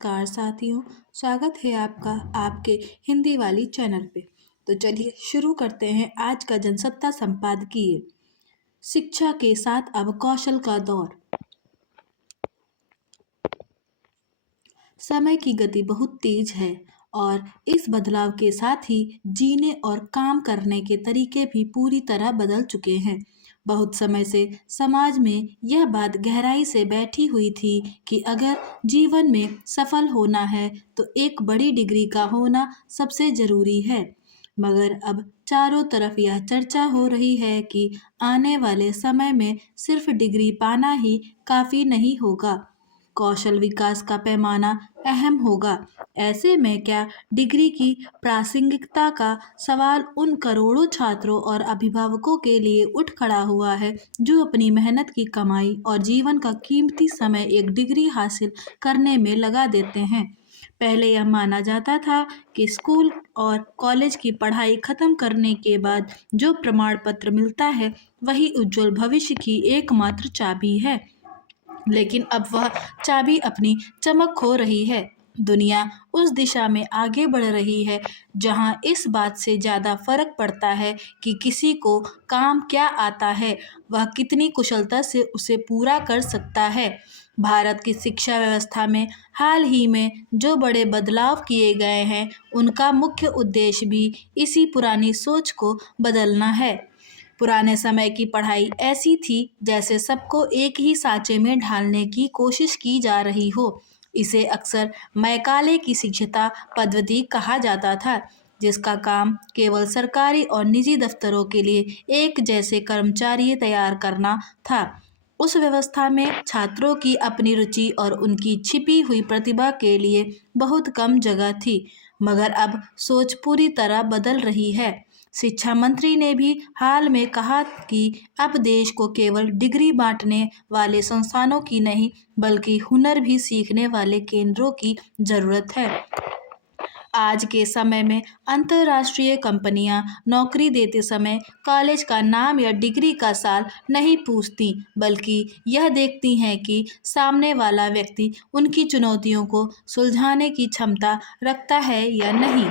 नमस्कार साथियों। स्वागत है आपका आपके हिंदी वाली चैनल पे। तो चलिए शुरू करते हैं आज का जनसत्ता संपादकीय। शिक्षा के साथ अब कौशल का दौर। समय की गति बहुत तेज है और इस बदलाव के साथ ही जीने और काम करने के तरीके भी पूरी तरह बदल चुके हैं। बहुत समय से समाज में यह बात गहराई से बैठी हुई थी कि अगर जीवन में सफल होना है तो एक बड़ी डिग्री का होना सबसे जरूरी है। मगर अब चारों तरफ यह चर्चा हो रही है कि आने वाले समय में सिर्फ डिग्री पाना ही काफी नहीं होगा। कौशल विकास का पैमाना अहम होगा। ऐसे में क्या डिग्री की प्रासंगिकता का सवाल उन करोड़ों छात्रों और अभिभावकों के लिए उठ खड़ा हुआ है जो अपनी मेहनत की कमाई और जीवन का कीमती समय एक डिग्री हासिल करने में लगा देते हैं। पहले यह माना जाता था कि स्कूल और कॉलेज की पढ़ाई खत्म करने के बाद जो प्रमाण पत्र मिलता है वही उज्जवल भविष्य की एकमात्र चाबी है। लेकिन अब वह चाबी अपनी चमक खो रही है। दुनिया उस दिशा में आगे बढ़ रही है जहां इस बात से ज़्यादा फर्क पड़ता है कि किसी को काम क्या आता है, वह कितनी कुशलता से उसे पूरा कर सकता है। भारत की शिक्षा व्यवस्था में हाल ही में जो बड़े बदलाव किए गए हैं, उनका मुख्य उद्देश्य भी इसी पुरानी सोच को बदलना है। पुराने समय की पढ़ाई ऐसी थी जैसे सबको एक ही सांचे में ढालने की कोशिश की जा रही हो। इसे अक्सर मैकाले की शिक्षता पद्धति कहा जाता था, जिसका काम केवल सरकारी और निजी दफ्तरों के लिए एक जैसे कर्मचारी तैयार करना था। उस व्यवस्था में छात्रों की अपनी रुचि और उनकी छिपी हुई प्रतिभा के लिए बहुत कम जगह थी। मगर अब सोच पूरी तरह बदल रही है। शिक्षा मंत्री ने भी हाल में कहा कि अब देश को केवल डिग्री बांटने वाले संस्थानों की नहीं बल्कि हुनर भी सीखने वाले केंद्रों की जरूरत है। आज के समय में अंतर्राष्ट्रीय कंपनियां नौकरी देते समय कॉलेज का नाम या डिग्री का साल नहीं पूछती, बल्कि यह देखती हैं कि सामने वाला व्यक्ति उनकी चुनौतियों को सुलझाने की क्षमता रखता है या नहीं।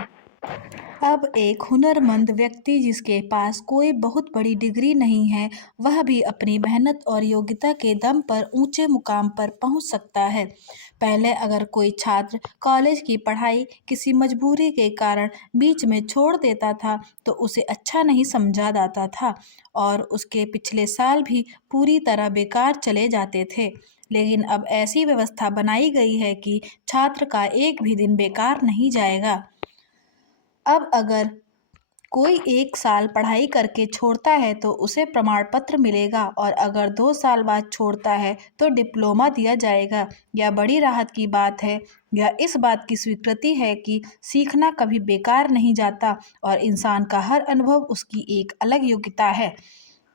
अब एक हुनरमंद व्यक्ति जिसके पास कोई बहुत बड़ी डिग्री नहीं है, वह भी अपनी मेहनत और योग्यता के दम पर ऊंचे मुकाम पर पहुंच सकता है। पहले अगर कोई छात्र कॉलेज की पढ़ाई किसी मजबूरी के कारण बीच में छोड़ देता था तो उसे अच्छा नहीं समझा जाता था और उसके पिछले साल भी पूरी तरह बेकार चले जाते थे। लेकिन अब ऐसी व्यवस्था बनाई गई है कि छात्र का एक भी दिन बेकार नहीं जाएगा। अब अगर कोई 1 साल पढ़ाई करके छोड़ता है तो उसे प्रमाण पत्र मिलेगा और अगर 2 साल बाद छोड़ता है तो डिप्लोमा दिया जाएगा। यह बड़ी राहत की बात है। यह इस बात की स्वीकृति है कि सीखना कभी बेकार नहीं जाता और इंसान का हर अनुभव उसकी एक अलग योग्यता है।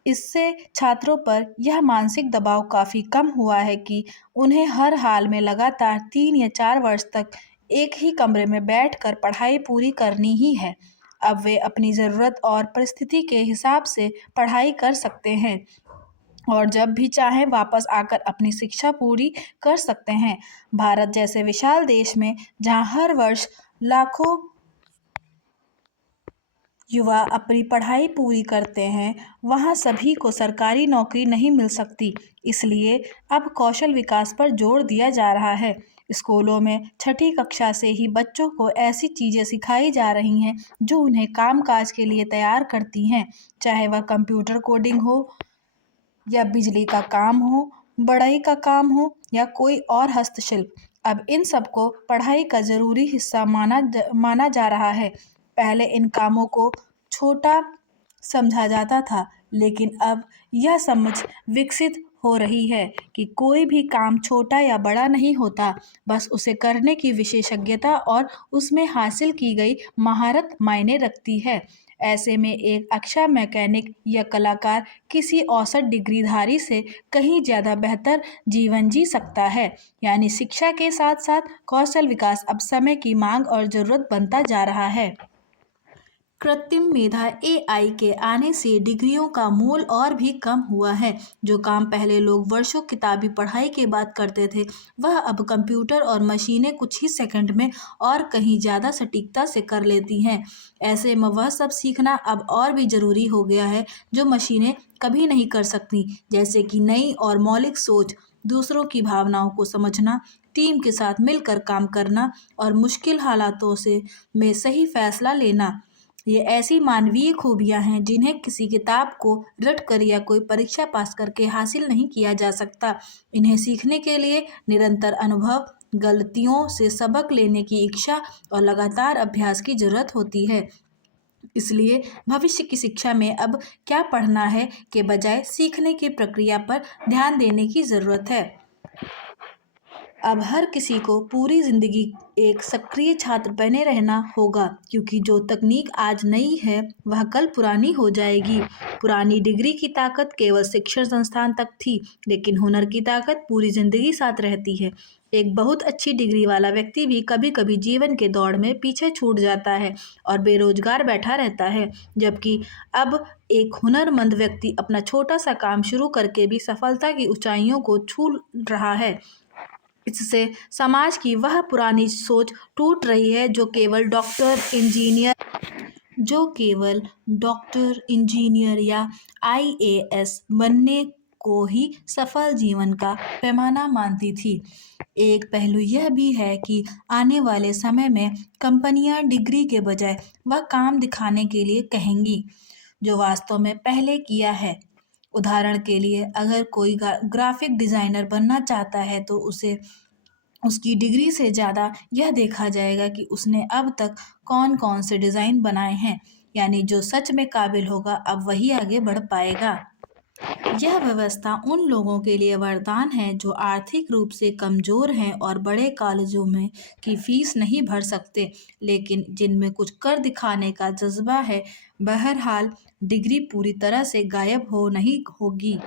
इससे छात्रों पर यह मानसिक दबाव काफ़ी कम हुआ है कि उन्हें हर हाल में लगातार 3 या 4 वर्ष तक एक ही कमरे में बैठकर पढ़ाई पूरी करनी ही है। अब वे अपनी ज़रूरत और परिस्थिति के हिसाब से पढ़ाई कर सकते हैं और जब भी चाहें वापस आकर अपनी शिक्षा पूरी कर सकते हैं। भारत जैसे विशाल देश में जहाँ हर वर्ष लाखों युवा अपनी पढ़ाई पूरी करते हैं, वहाँ सभी को सरकारी नौकरी नहीं मिल सकती। इसलिए अब कौशल विकास पर जोर दिया जा रहा है। स्कूलों में छठी कक्षा से ही बच्चों को ऐसी चीज़ें सिखाई जा रही हैं जो उन्हें कामकाज के लिए तैयार करती हैं, चाहे वह कंप्यूटर कोडिंग हो या बिजली का काम हो, बढ़ई का काम हो या कोई और हस्तशिल्प। अब इन सबको पढ़ाई का ज़रूरी हिस्सा माना जा रहा है। पहले इन कामों को छोटा समझा जाता था, लेकिन अब यह समझ विकसित हो रही है कि कोई भी काम छोटा या बड़ा नहीं होता, बस उसे करने की विशेषज्ञता और उसमें हासिल की गई महारत मायने रखती है। ऐसे में एक अच्छा मैकेनिक या कलाकार किसी औसत डिग्रीधारी से कहीं ज़्यादा बेहतर जीवन जी सकता है। यानी शिक्षा के साथ-साथ कौशल विकास अब समय की मांग और ज़रूरत बनता जा रहा है। कृत्रिम मेधा एआई के आने से डिग्रियों का मोल और भी कम हुआ है। जो काम पहले लोग वर्षों किताबी पढ़ाई के बाद करते थे, वह अब कंप्यूटर और मशीनें कुछ ही सेकंड में और कहीं ज़्यादा सटीकता से कर लेती हैं। ऐसे में वह सब सीखना अब और भी ज़रूरी हो गया है जो मशीनें कभी नहीं कर सकती, जैसे कि नई और मौलिक सोच, दूसरों की भावनाओं को समझना, टीम के साथ मिलकर काम करना और मुश्किल हालातों से में सही फैसला लेना। ये ऐसी मानवीय खूबियाँ हैं जिन्हें किसी किताब को रट कर या कोई परीक्षा पास करके हासिल नहीं किया जा सकता। इन्हें सीखने के लिए निरंतर अनुभव, गलतियों से सबक लेने की इच्छा और लगातार अभ्यास की जरूरत होती है। इसलिए भविष्य की शिक्षा में अब क्या पढ़ना है के बजाय सीखने की प्रक्रिया पर ध्यान देने की जरूरत है। अब हर किसी को पूरी जिंदगी एक सक्रिय छात्र बने रहना होगा, क्योंकि जो तकनीक आज नई है वह कल पुरानी हो जाएगी। पुरानी डिग्री की ताकत केवल शिक्षण संस्थान तक थी, लेकिन हुनर की ताकत पूरी जिंदगी साथ रहती है। एक बहुत अच्छी डिग्री वाला व्यक्ति भी कभी कभी जीवन के दौड़ में पीछे छूट जाता है और बेरोजगार बैठा रहता है, जबकि अब एक हुनरमंद व्यक्ति अपना छोटा सा काम शुरू करके भी सफलता की ऊंचाइयों को छू रहा है। इससे समाज की वह पुरानी सोच टूट रही है जो केवल डॉक्टर, इंजीनियर या आईएएस बनने को ही सफल जीवन का पैमाना मानती थी। एक पहलू यह भी है कि आने वाले समय में कंपनियां डिग्री के बजाय वह काम दिखाने के लिए कहेंगी जो वास्तव में पहले किया है। उदाहरण के लिए, अगर कोई ग्राफिक डिजाइनर बनना चाहता है तो उसे उसकी डिग्री से ज़्यादा यह देखा जाएगा कि उसने अब तक कौन कौन से डिज़ाइन बनाए हैं। यानी जो सच में काबिल होगा अब वही आगे बढ़ पाएगा। यह व्यवस्था उन लोगों के लिए वरदान है जो आर्थिक रूप से कमज़ोर हैं और बड़े कॉलेजों में की फीस नहीं भर सकते, लेकिन जिनमें कुछ कर दिखाने का जज्बा है। बहरहाल, डिग्री पूरी तरह से गायब हो नहीं होगी,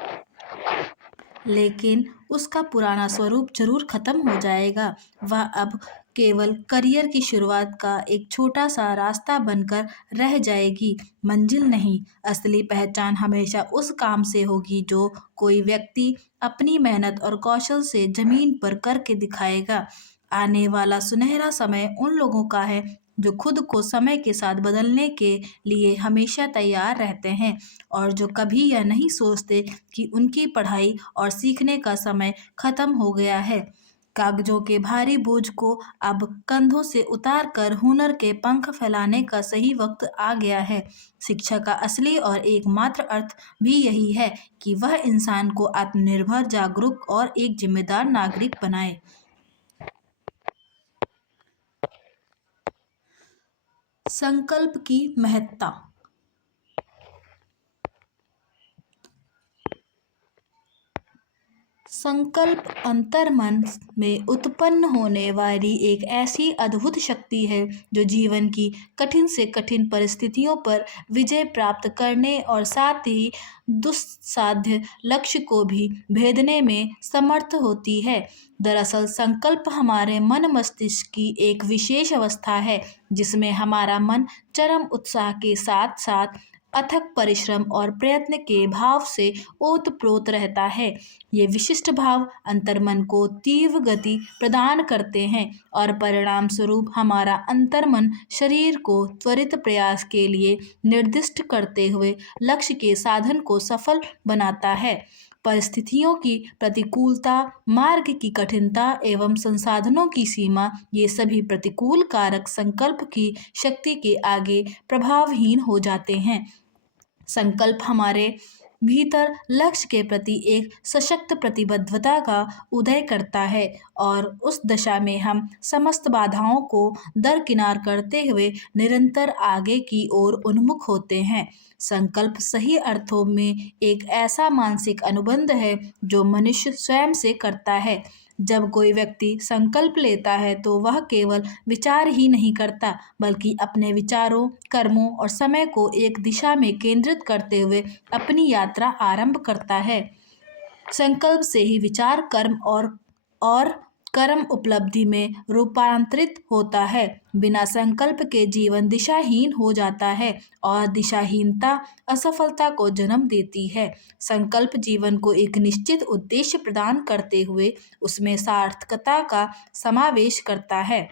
लेकिन उसका पुराना स्वरूप जरूर खत्म हो जाएगा। वह अब केवल करियर की शुरुआत का एक छोटा सा रास्ता बनकर रह जाएगी, मंजिल नहीं। असली पहचान हमेशा उस काम से होगी जो कोई व्यक्ति अपनी मेहनत और कौशल से जमीन पर करके दिखाएगा। आने वाला सुनहरा समय उन लोगों का है जो खुद को समय के साथ बदलने के लिए हमेशा तैयार रहते हैं और जो कभी यह नहीं सोचते कि उनकी पढ़ाई और सीखने का समय खत्म हो गया है। कागजों के भारी बोझ को अब कंधों से उतार कर हुनर के पंख फैलाने का सही वक्त आ गया है। शिक्षा का असली और एकमात्र अर्थ भी यही है कि वह इंसान को आत्मनिर्भर, जागरूक और एक जिम्मेदार नागरिक बनाए। संकल्प की महत्ता। संकल्प अंतर्मन में उत्पन्न होने वाली एक ऐसी अद्भुत शक्ति है जो जीवन की कठिन से कठिन परिस्थितियों पर विजय प्राप्त करने और साथ ही दुस्साध्य लक्ष्य को भी भेदने में समर्थ होती है। दरअसल संकल्प हमारे मन मस्तिष्क की एक विशेष अवस्था है जिसमें हमारा मन चरम उत्साह के साथ साथ अथक परिश्रम और प्रयत्न के भाव से ओतप्रोत रहता है। ये विशिष्ट भाव अंतर्मन को तीव्र गति प्रदान करते हैं और परिणाम स्वरूप हमारा अंतर्मन शरीर को त्वरित प्रयास के लिए निर्दिष्ट करते हुए लक्ष्य के साधन को सफल बनाता है। परिस्थितियों की प्रतिकूलता, मार्ग की कठिनता एवं संसाधनों की सीमा, ये सभी प्रतिकूल कारक संकल्प की शक्ति के आगे प्रभावहीन हो जाते हैं। संकल्प हमारे भीतर लक्ष्य के प्रति एक सशक्त प्रतिबद्धता का उदय करता है और उस दशा में हम समस्त बाधाओं को दरकिनार करते हुए निरंतर आगे की ओर उन्मुख होते हैं। संकल्प सही अर्थों में एक ऐसा मानसिक अनुबंध है जो मनुष्य स्वयं से करता है। जब कोई व्यक्ति संकल्प लेता है तो वह केवल विचार ही नहीं करता, बल्कि अपने विचारों, कर्मों और समय को एक दिशा में केंद्रित करते हुए अपनी यात्रा आरंभ करता है। संकल्प से ही विचार, कर्म और कर्म उपलब्धि में रूपांतरित होता है। बिना संकल्प के जीवन दिशाहीन हो जाता है और दिशाहीनता असफलता को जन्म देती है। संकल्प जीवन को एक निश्चित उद्देश्य प्रदान करते हुए उसमें सार्थकता का समावेश करता है।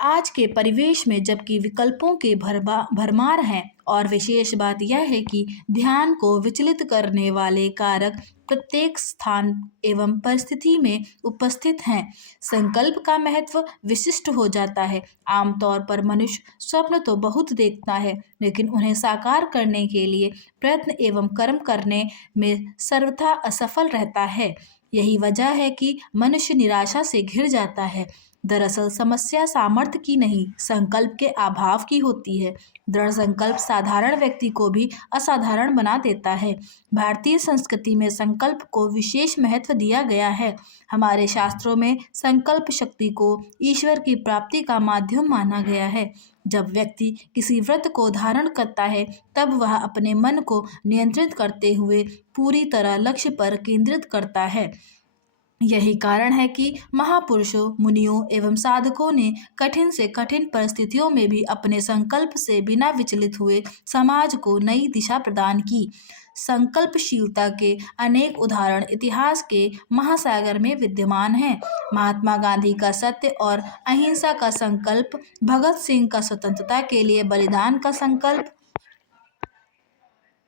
आज के परिवेश में जबकि विकल्पों के भरमार हैं और विशेष बात यह है कि ध्यान को विचलित करने वाले कारक प्रत्येक स्थान एवं परिस्थिति में उपस्थित हैं, संकल्प का महत्व विशिष्ट हो जाता है। आमतौर पर मनुष्य स्वप्न तो बहुत देखता है, लेकिन उन्हें साकार करने के लिए प्रयत्न एवं कर्म करने में सर्वथा असफल रहता है। यही वजह है कि मनुष्य निराशा से घिर जाता है। दरअसल समस्या सामर्थ्य की नहीं, संकल्प के अभाव की होती है। दृढ़ संकल्प साधारण व्यक्ति को भी असाधारण बना देता है। भारतीय संस्कृति में संकल्प को विशेष महत्व दिया गया है। हमारे शास्त्रों में संकल्प शक्ति को ईश्वर की प्राप्ति का माध्यम माना गया है। जब व्यक्ति किसी व्रत को धारण करता है, तब वह अपने मन को नियंत्रित करते हुए पूरी तरह लक्ष्य पर केंद्रित करता है। यही कारण है कि महापुरुषों, मुनियों एवं साधकों ने कठिन से कठिन परिस्थितियों में भी अपने संकल्प से बिना विचलित हुए समाज को नई दिशा प्रदान की। संकल्पशीलता के अनेक उदाहरण इतिहास के महासागर में विद्यमान हैं। महात्मा गांधी का सत्य और अहिंसा का संकल्प, भगत सिंह का स्वतंत्रता के लिए बलिदान का संकल्प,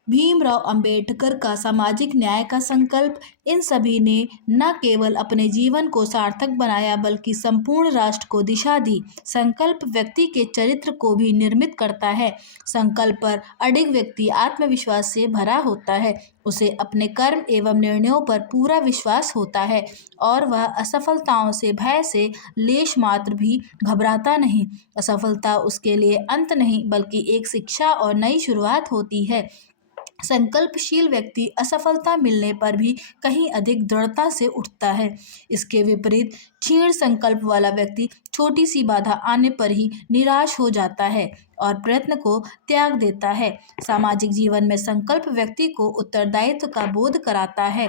भीमराव अंबेडकर का सामाजिक न्याय का संकल्प, इन सभी ने न केवल अपने जीवन को सार्थक बनाया बल्कि संपूर्ण राष्ट्र को दिशा दी। संकल्प व्यक्ति के चरित्र को भी निर्मित करता है। संकल्प पर अडिग व्यक्ति आत्मविश्वास से भरा होता है। उसे अपने कर्म एवं निर्णयों पर पूरा विश्वास होता है और वह असफलताओं से भय से लेश मात्र भी घबराता नहीं। असफलता उसके लिए अंत नहीं बल्कि एक शिक्षा और नई शुरुआत होती है। संकल्पशील व्यक्ति असफलता मिलने पर भी कहीं अधिक दृढ़ता से उठता है। इसके विपरीत क्षीण संकल्प वाला व्यक्ति छोटी सी बाधा आने पर ही निराश हो जाता है और प्रयत्न को त्याग देता है। सामाजिक जीवन में संकल्प व्यक्ति को उत्तरदायित्व का बोध कराता है।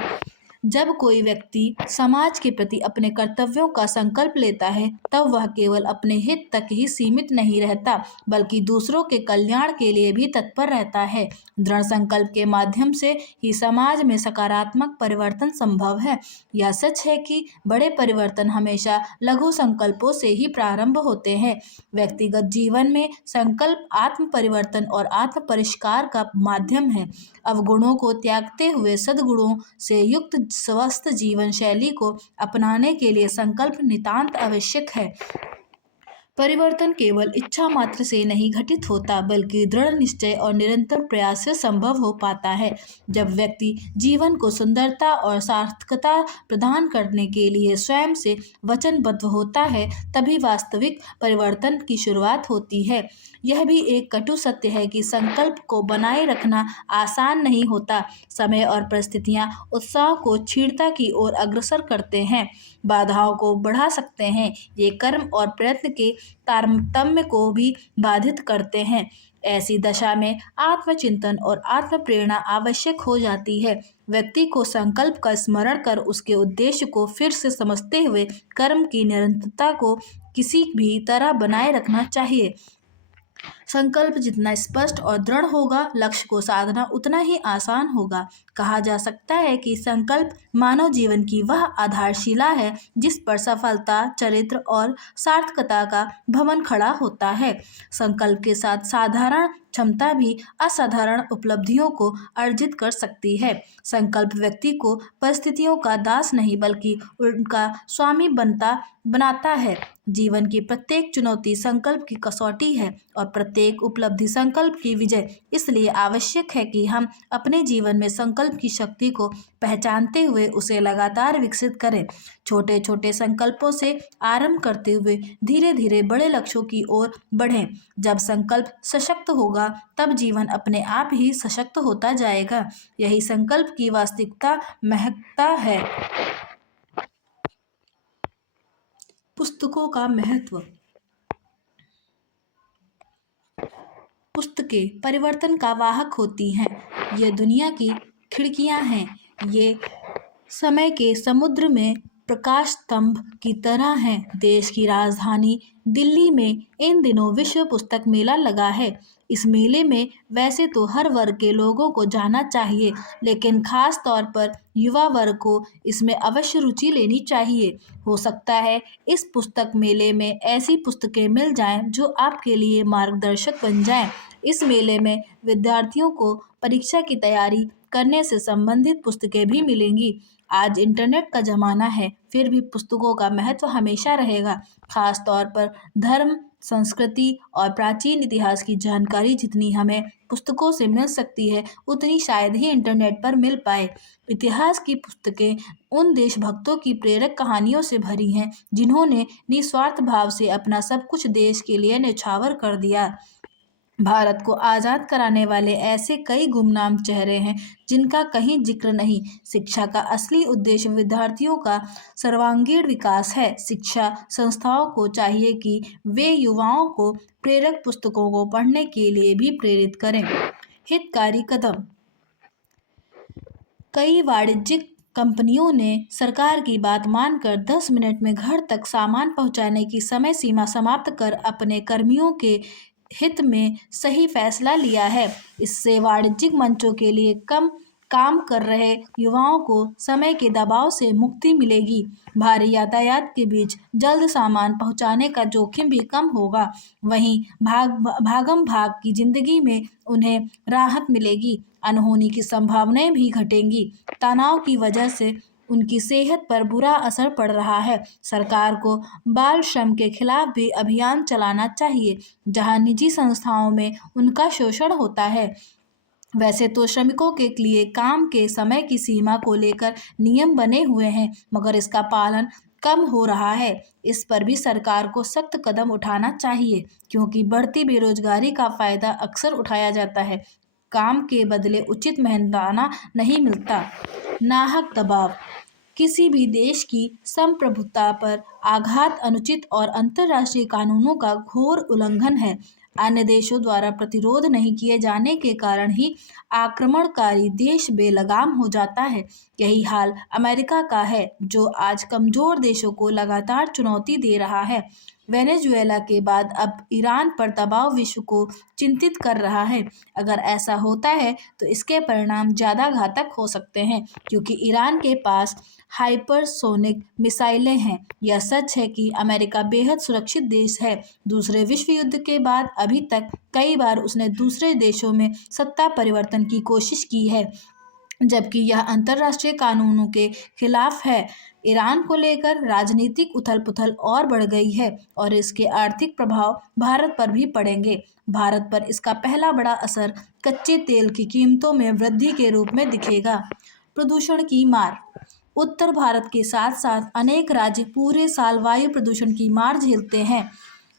जब कोई व्यक्ति समाज के प्रति अपने कर्तव्यों का संकल्प लेता है, तब वह केवल अपने हित तक ही सीमित नहीं रहता बल्कि दूसरों के कल्याण के लिए भी तत्पर रहता है। दृढ़ संकल्प के माध्यम से ही समाज में सकारात्मक परिवर्तन संभव है। यह सच है कि बड़े परिवर्तन हमेशा लघु संकल्पों से ही प्रारंभ होते हैं। व्यक्तिगत जीवन में संकल्प आत्म परिवर्तन और आत्म परिष्कार का माध्यम है। अवगुणों को त्यागते हुए सद्गुणों से युक्त स्वस्थ जीवन शैली को अपनाने के लिए संकल्प नितांत आवश्यक है। परिवर्तन केवल इच्छा मात्र से नहीं घटित होता बल्कि दृढ़ निश्चय और निरंतर प्रयास से संभव हो पाता है। जब व्यक्ति जीवन को सुंदरता और सार्थकता प्रदान करने के लिए स्वयं से वचनबद्ध होता है, तभी वास्तविक परिवर्तन की शुरुआत होती है। यह भी एक कटु सत्य है कि संकल्प को बनाए रखना आसान नहीं होता। समय और परिस्थितियां उत्साह को क्षीणता की ओर अग्रसर करते हैं, बाधाओं को बढ़ा सकते हैं। ये कर्म और प्रयत्न के तारतम्य को भी बाधित करते हैं। ऐसी दशा में आत्मचिंतन और आत्म प्रेरणा आवश्यक हो जाती है। व्यक्ति को संकल्प का स्मरण कर उसके उद्देश्य को फिर से समझते हुए कर्म की निरंतरता को किसी भी तरह बनाए रखना चाहिए। संकल्प जितना स्पष्ट और दृढ़ होगा, लक्ष्य को साधना उतना ही आसान होगा। कहा जा सकता है कि संकल्प मानव जीवन की वह आधारशिला है जिस पर सफलता, चरित्र और सार्थकता का भवन खड़ा होता है। संकल्प के साथ साधारण क्षमता भी असाधारण उपलब्धियों को अर्जित कर सकती है। संकल्प व्यक्ति को परिस्थितियों का दास नहीं बल्कि उनका स्वामी बनाता है। जीवन की प्रत्येक चुनौती संकल्प की कसौटी है और प्रत्येक उपलब्धि संकल्प की विजय। इसलिए आवश्यक है कि हम अपने जीवन में संकल्प की शक्ति को पहचानते हुए उसे लगातार विकसित करें। छोटे छोटे संकल्पों से आरंभ करते हुए धीरे धीरे बड़े लक्ष्यों की ओर बढ़ें। जब संकल्प सशक्त होगा, तब जीवन अपने आप ही सशक्त होता जाएगा। यही संकल्प की वास्तविकता महत्ता है। पुस्तकों का महत्व। पुस्तकें परिवर्तन का वाहक होती हैं। ये दुनिया की खिड़कियां हैं। ये समय के समुद्र में प्रकाश स्तंभ की तरह हैं। देश की राजधानी दिल्ली में इन दिनों विश्व पुस्तक मेला लगा है। इस मेले में वैसे तो हर वर्ग के लोगों को जाना चाहिए, लेकिन खास तौर पर युवा वर्ग को इसमें अवश्य रुचि लेनी चाहिए। हो सकता है इस पुस्तक मेले में ऐसी पुस्तकें मिल जाएं जो आपके लिए मार्गदर्शक बन जाएं। इस मेले में विद्यार्थियों को परीक्षा की तैयारी करने से संबंधित पुस्तकें भी मिलेंगी। आज इंटरनेट का ज़माना है, फिर भी पुस्तकों का महत्व हमेशा रहेगा। खास तौर पर धर्म, संस्कृति और प्राचीन इतिहास की जानकारी जितनी हमें पुस्तकों से मिल सकती है, उतनी शायद ही इंटरनेट पर मिल पाए। इतिहास की पुस्तकें उन देशभक्तों की प्रेरक कहानियों से भरी हैं, जिन्होंने निस्वार्थ भाव से अपना सब कुछ देश के लिए न्यौछावर कर दिया। भारत को आज़ाद कराने वाले ऐसे कई गुमनाम चेहरे हैं जिनका कहीं जिक्र नहीं। शिक्षा का असली उद्देश्य विद्यार्थियों का सर्वांगीण विकास है। शिक्षा संस्थाओं को चाहिए कि वे युवाओं को प्रेरक पुस्तकों को पढ़ने के लिए भी प्रेरित करें। हितकारी कदम। कई वाणिज्यिक कंपनियों ने सरकार की बात मानकर 10 मिनट में घर तक सामान पहुंचाने की समय सीमा समाप्त कर अपने कर्मियों के हित में सही फैसला लिया है। इससे वाणिज्यिक मंचों के लिए कम काम कर रहे युवाओं को समय के दबाव से मुक्ति मिलेगी। भारी यातायात के बीच जल्द सामान पहुंचाने का जोखिम भी कम होगा। वहीं भागम भाग की जिंदगी में उन्हें राहत मिलेगी। अनहोनी की संभावनाएं भी घटेंगी। तनाव की वजह से उनकी सेहत पर बुरा असर पड़ रहा है। सरकार को बाल श्रम के खिलाफ भी अभियान चलाना चाहिए, जहां निजी संस्थाओं में उनका शोषण होता है। वैसे तो श्रमिकों के लिए काम के समय की सीमा को लेकर नियम बने हुए हैं, मगर इसका पालन कम हो रहा है। इस पर भी सरकार को सख्त कदम उठाना चाहिए, क्योंकि बढ़ती बेरोजगारी का फायदा अक्सर उठाया जाता है। काम के बदले उचित मेहनताना नहीं मिलता। नाहक दबाव। किसी भी देश की संप्रभुता पर आघात अनुचित और अंतर्राष्ट्रीय कानूनों का घोर उल्लंघन है। अन्य देशों द्वारा प्रतिरोध नहीं किए जाने के कारण ही आक्रमणकारी देश बेलगाम हो जाता है। यही हाल अमेरिका का है, जो आज कमजोर देशों को लगातार चुनौती दे रहा है। वेनेजुएला के बाद अब ईरान पर दबाव विश्व को चिंतित कर रहा है। अगर ऐसा होता है तो इसके परिणाम ज़्यादा घातक हो सकते हैं, क्योंकि ईरान के पास हाइपरसोनिक मिसाइलें हैं। यह सच है कि अमेरिका बेहद सुरक्षित देश है। दूसरे विश्व युद्ध के बाद अभी तक कई बार उसने दूसरे देशों में सत्ता परिवर्तन की कोशिश की है, जबकि यह अंतर्राष्ट्रीय कानूनों के खिलाफ है। ईरान को लेकर राजनीतिक उथल-पुथल और बढ़ गई है और इसके आर्थिक प्रभाव भारत पर भी पड़ेंगे। भारत पर इसका पहला बड़ा असर कच्चे तेल की कीमतों में वृद्धि के रूप में दिखेगा। प्रदूषण की मार। उत्तर भारत के साथ साथ अनेक राज्य पूरे साल वायु प्रदूषण की मार झेलते हैं।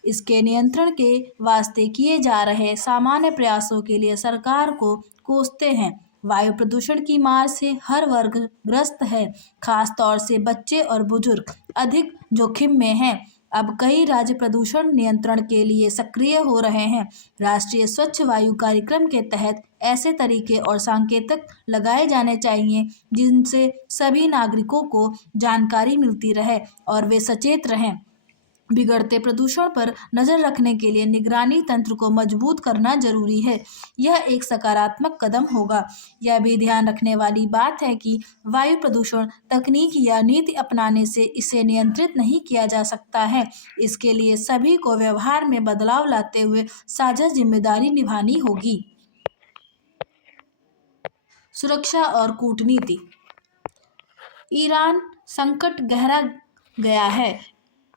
इसके नियंत्रण के वास्ते किए जा रहे सामान्य प्रयासों के लिए सरकार को कोसते हैं। वायु प्रदूषण की मार से हर वर्ग ग्रस्त है, खास तौर से बच्चे और बुजुर्ग अधिक जोखिम में हैं। अब कई राज्य प्रदूषण नियंत्रण के लिए सक्रिय हो रहे हैं। राष्ट्रीय स्वच्छ वायु कार्यक्रम के तहत ऐसे तरीके और संकेतक लगाए जाने चाहिए जिनसे सभी नागरिकों को जानकारी मिलती रहे और वे सचेत रहें। बिगड़ते प्रदूषण पर नज़र रखने के लिए निगरानी तंत्र को मजबूत करना जरूरी है। यह एक सकारात्मक कदम होगा। यह भी ध्यान रखने वाली बात है कि वायु प्रदूषण तकनीक या नीति अपनाने से इसे नियंत्रित नहीं किया जा सकता है। इसके लिए सभी को व्यवहार में बदलाव लाते हुए साझा जिम्मेदारी निभानी होगी। सुरक्षा और कूटनीति। ईरान संकट गहरा गया है।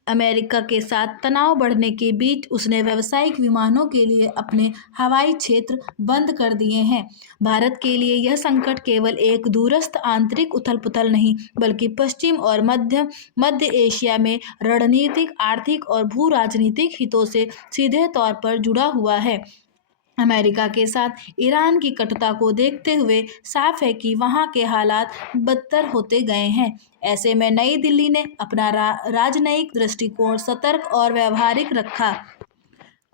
अमेरिका के साथ तनाव बढ़ने के बीच उसने व्यावसायिक विमानों के लिए अपने हवाई क्षेत्र बंद कर दिए हैं। भारत के लिए यह संकट केवल एक दूरस्थ आंतरिक उथल-पुथल नहीं, बल्कि पश्चिम और मध्य एशिया में रणनीतिक, आर्थिक और भू-राजनीतिक हितों से सीधे तौर पर जुड़ा हुआ है। अमेरिका के साथ ईरान की कटुता को देखते हुए साफ है कि वहां के हालात बदतर होते गए हैं। ऐसे में नई दिल्ली ने अपना राजनयिक दृष्टिकोण सतर्क और व्यावहारिक रखा।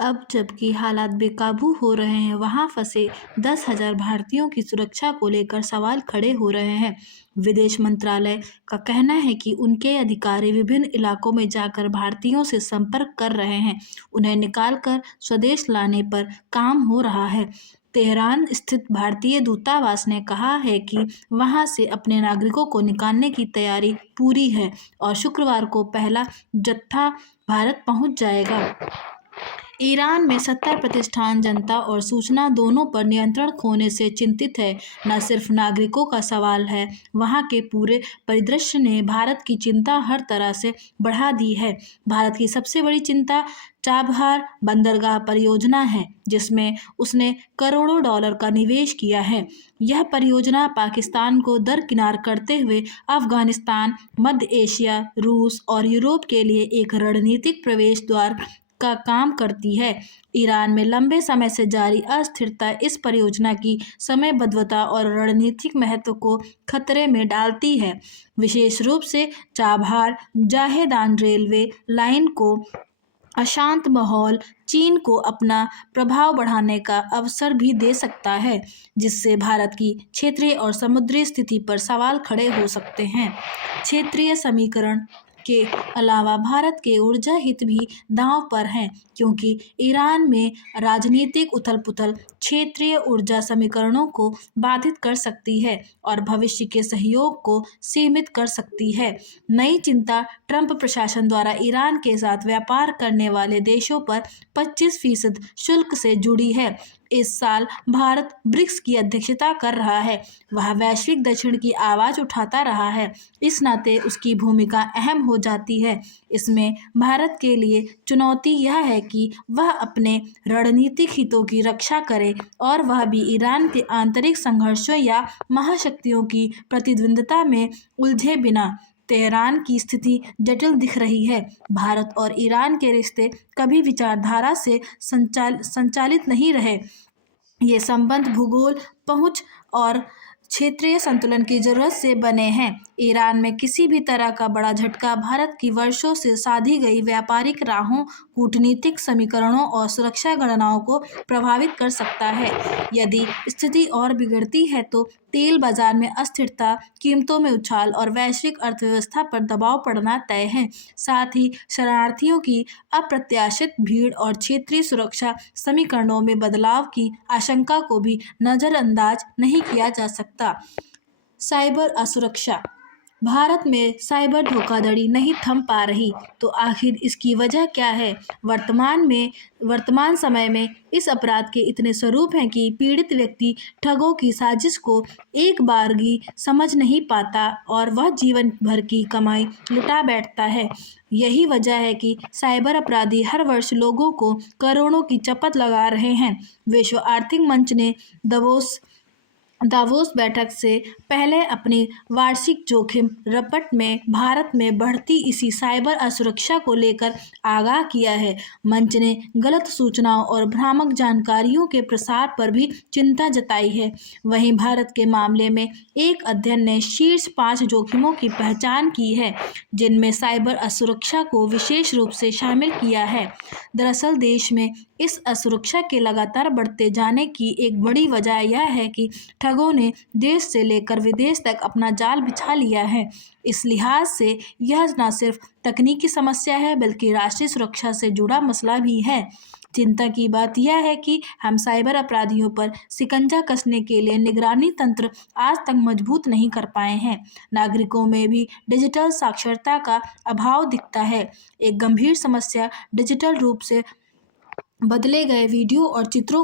अब जबकि हालात बेकाबू हो रहे हैं, वहां फंसे 10,000 भारतीयों की सुरक्षा को लेकर सवाल खड़े हो रहे हैं। विदेश मंत्रालय का कहना है कि उनके अधिकारी विभिन्न इलाकों में जाकर भारतीयों से संपर्क कर रहे हैं, उन्हें निकालकर स्वदेश लाने पर काम हो रहा है। तेहरान स्थित भारतीय दूतावास ने कहा है कि वहां से अपने नागरिकों को निकालने की तैयारी पूरी है और शुक्रवार को पहला जत्था भारत पहुंच जाएगा। ईरान में सत्ता प्रतिष्ठान जनता और सूचना दोनों पर नियंत्रण खोने से चिंतित है। न सिर्फ नागरिकों का सवाल है, वहां के पूरे परिदृश्य ने भारत की चिंता हर तरह से बढ़ा दी है। भारत की सबसे बड़ी चिंता चाबहार बंदरगाह परियोजना है, जिसमें उसने करोड़ों डॉलर का निवेश किया है। यह परियोजना पाकिस्तान को दरकिनार करते हुए अफगानिस्तान, मध्य एशिया, रूस और यूरोप के लिए एक रणनीतिक प्रवेश द्वार का काम करती है। ईरान में लंबे समय से जारी अस्थिरता इस परियोजना की समयबद्धता और रणनीतिक महत्व को खतरे में डालती है। विशेष रूप से चाबहार जाहेदान रेलवे लाइन को अशांत माहौल चीन को अपना प्रभाव बढ़ाने का अवसर भी दे सकता है, जिससे भारत की क्षेत्रीय और समुद्री स्थिति पर सवाल खड़े हो सकते हैं। क्षेत्रीय समीकरण के अलावा भारत के ऊर्जा हित भी दांव पर हैं, क्योंकि ईरान में राजनीतिक उथल-पुथल क्षेत्रीय ऊर्जा समीकरणों को बाधित कर सकती है और भविष्य के सहयोग को सीमित कर सकती है। नई चिंता ट्रंप प्रशासन द्वारा ईरान के साथ व्यापार करने वाले देशों पर 25% शुल्क से जुड़ी है। इस साल भारत ब्रिक्स की अध्यक्षता कर रहा है। वह वैश्विक दक्षिण की आवाज़ उठाता रहा है, इस नाते उसकी भूमिका अहम हो जाती है। इसमें भारत के लिए चुनौती यह है कि वह अपने रणनीतिक हितों की रक्षा करे और वह भी ईरान के आंतरिक संघर्षों या महाशक्तियों की प्रतिद्वंद्विता में उलझे बिना। तेहरान की स्थिति जटिल दिख रही है। भारत और ईरान के रिश्ते कभी विचारधारा से संचालित नहीं रहे। ये संबंध भूगोल, पहुंच और क्षेत्रीय संतुलन की जरूरत से बने हैं। ईरान में किसी भी तरह का बड़ा झटका भारत की वर्षों से साधी गई व्यापारिक राहों, कूटनीतिक समीकरणों और सुरक्षा गणनाओं को प्रभावित कर सकता है। यदि स्थिति और बिगड़ती है तो तेल बाजार में अस्थिरता, कीमतों में उछाल और वैश्विक अर्थव्यवस्था पर दबाव पड़ना तय है। साथ ही शरणार्थियों की अप्रत्याशित भीड़ और क्षेत्रीय सुरक्षा समीकरणों में बदलाव की आशंका को भी नज़रअंदाज नहीं किया जा सकता। साइबर असुरक्षा। भारत में साइबर धोखाधड़ी नहीं थम पा रही, तो आखिर इसकी वजह क्या है? वर्तमान समय में इस अपराध के इतने स्वरूप हैं कि पीड़ित व्यक्ति ठगों की साजिश को एक बारगी समझ नहीं पाता और वह जीवन भर की कमाई लुटा बैठता है। यही वजह है कि साइबर अपराधी हर वर्ष लोगों को करोड़ों की चपत लगा रहे हैं। विश्व आर्थिक मंच ने दावोस बैठक से पहले अपनी वार्षिक जोखिम रिपोर्ट में भारत में बढ़ती इसी साइबर असुरक्षा को लेकर आगाह किया है। मंच ने गलत सूचनाओं और भ्रामक जानकारियों के प्रसार पर भी चिंता जताई है। वहीं भारत के मामले में एक अध्ययन ने शीर्ष 5 जोखिमों की पहचान की है, जिनमें साइबर असुरक्षा को विशेष रूप से शामिल किया है। दरअसल देश में इस असुरक्षा के लगातार बढ़ते जाने की एक बड़ी वजह यह है कि ठगों ने देश से लेकर विदेश तक अपना जाल बिछा लिया है। इस लिहाज से यह न सिर्फ तकनीकी समस्या है, बल्कि राष्ट्रीय सुरक्षा से जुड़ा मसला भी है। चिंता की बात यह है कि हम साइबर अपराधियों पर शिकंजा कसने के लिए निगरानी तंत्र आज तक मजबूत नहीं कर पाए हैं। नागरिकों में भी डिजिटल साक्षरता का अभाव दिखता है। एक गंभीर समस्या डिजिटल रूप से बदले गए वीडियो और चित्रों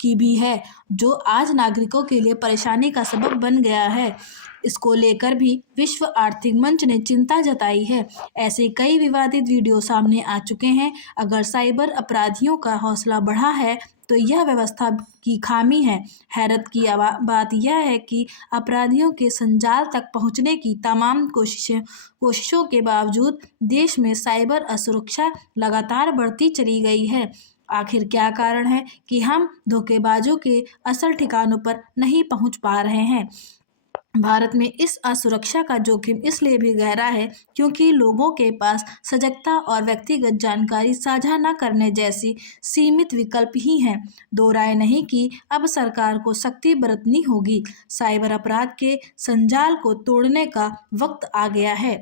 की भी है, जो आज नागरिकों के लिए परेशानी का सबब बन गया है। इसको लेकर भी विश्व आर्थिक मंच ने चिंता जताई है। ऐसे कई विवादित वीडियो सामने आ चुके हैं। अगर साइबर अपराधियों का हौसला बढ़ा है तो यह व्यवस्था की खामी है। हैरत की बात यह है कि अपराधियों के संजाल तक पहुंचने की तमाम कोशिशों के बावजूद देश में साइबर असुरक्षा लगातार बढ़ती चली गई है। आखिर क्या कारण है कि हम धोखेबाजों के असल ठिकानों पर नहीं पहुंच पा रहे हैं? भारत में इस असुरक्षा का जोखिम इसलिए भी गहरा है क्योंकि लोगों के पास सजगता और व्यक्तिगत जानकारी साझा न करने जैसी सीमित विकल्प ही हैं। दो राय नहीं कि अब सरकार को सख्ती बरतनी होगी। साइबर अपराध के संजाल को तोड़ने का वक्त आ गया है।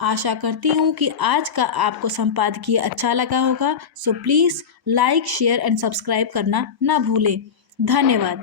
आशा करती हूँ कि आज का आपको संपादकीय अच्छा लगा होगा। So please like, share and subscribe करना ना भूलें। धन्यवाद।